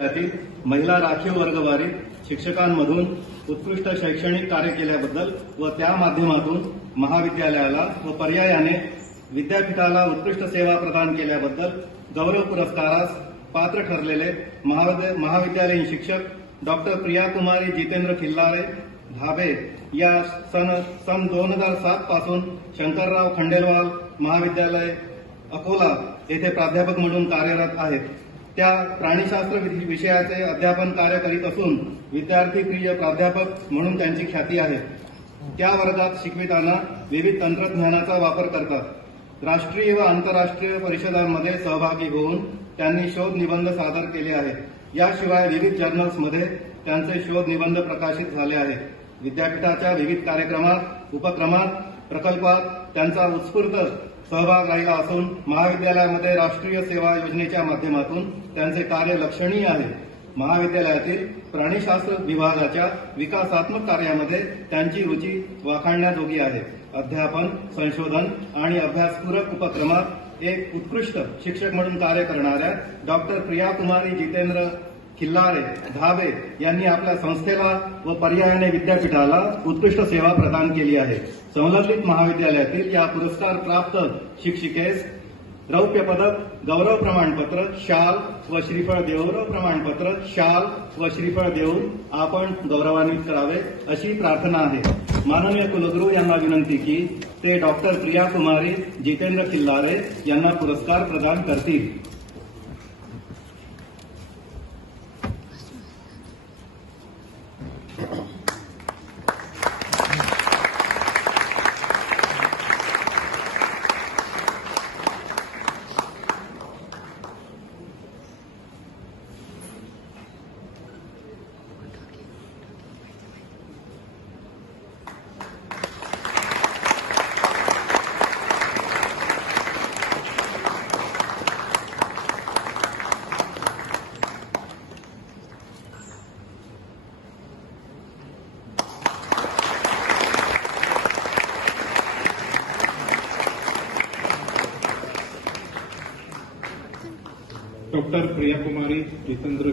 त्यातील महिला राखीव वर्गवारीत शिक्षकांमधून उत्कृष्ट शैक्षणिक कार्य केल्याबद्दल व त्या माध्यमातून महाविद्यालयाला व पर्यायाने विद्यापीठाला उत्कृष्ट सेवा प्रदान केल्याबद्दल गौरव पुरस्कारास पात्र ठरलेले महाविद्यालयीन शिक्षक डॉक्टर प्रियाकुमारी जितेंद्र खिल्लारे धाबे या सन 2007 पासून शंकरराव खंडेलवाल महाविद्यालय अकोला येथे प्राध्यापक म्हणून कार्यरत आहेत. त्या प्राणीशास्त्र विषयाचे अध्यापन कार्य करीत असून विद्यार्थी प्रिय प्राध्यापक म्हणून त्यांची ख्याती आहे. त्या वर्गात शिकविताना विविध तंत्रज्ञानाचा वापर करतात. राष्ट्रीय व आंतरराष्ट्रीय परिषदांमध्ये सहभागी होऊन त्यांनी शोध निबंध सादर केले आहेत. याशिवाय विविध जर्नल्समध्ये त्यांचे शोध निबंध प्रकाशित झाले आहेत. विद्यापीठाच्या विविध कार्यक्रमात, उपक्रमात, प्रकल्पात त्यांचा उत्स्फूर्त सहभाग राहिला असून महाविद्यालयामध्ये राष्ट्रीय सेवा योजनेच्या माध्यमातून त्यांचे कार्य लक्षणीय आहे. महाविद्यालयातील प्राणीशास्त्र विभागाच्या विकासात्मक कार्यामध्ये त्यांची रुची वाखाणण्याजोगी आहे. अध्यापन, संशोधन आणि अभ्यासपूरक उपक्रमात एक उत्कृष्ट शिक्षक म्हणून कार्य करणाऱ्या डॉक्टर प्रियाकुमारी जितेंद्र खिल्लारे धाबे यांनी आपल्या संस्थेला व पर्यायाने विद्यापीठाला उत्कृष्ट सेवा प्रदान केली आहे. संलग्नित महाविद्यालयातील या पुरस्कार प्राप्त शिक्षिकेस रौप्य पदक, गौरव प्रमाणपत्र, शाल व श्रीफळ देऊन आपण गौरवान्वित करावे अशी प्रार्थना आहे. माननीय कुलगुरू यांना विनंती की ते डॉक्टर प्रियाकुमारी जितेंद्र खिल्लारे यांना पुरस्कार प्रदान करतील. डॉक्टर प्रियाकुमारी जितेंद्र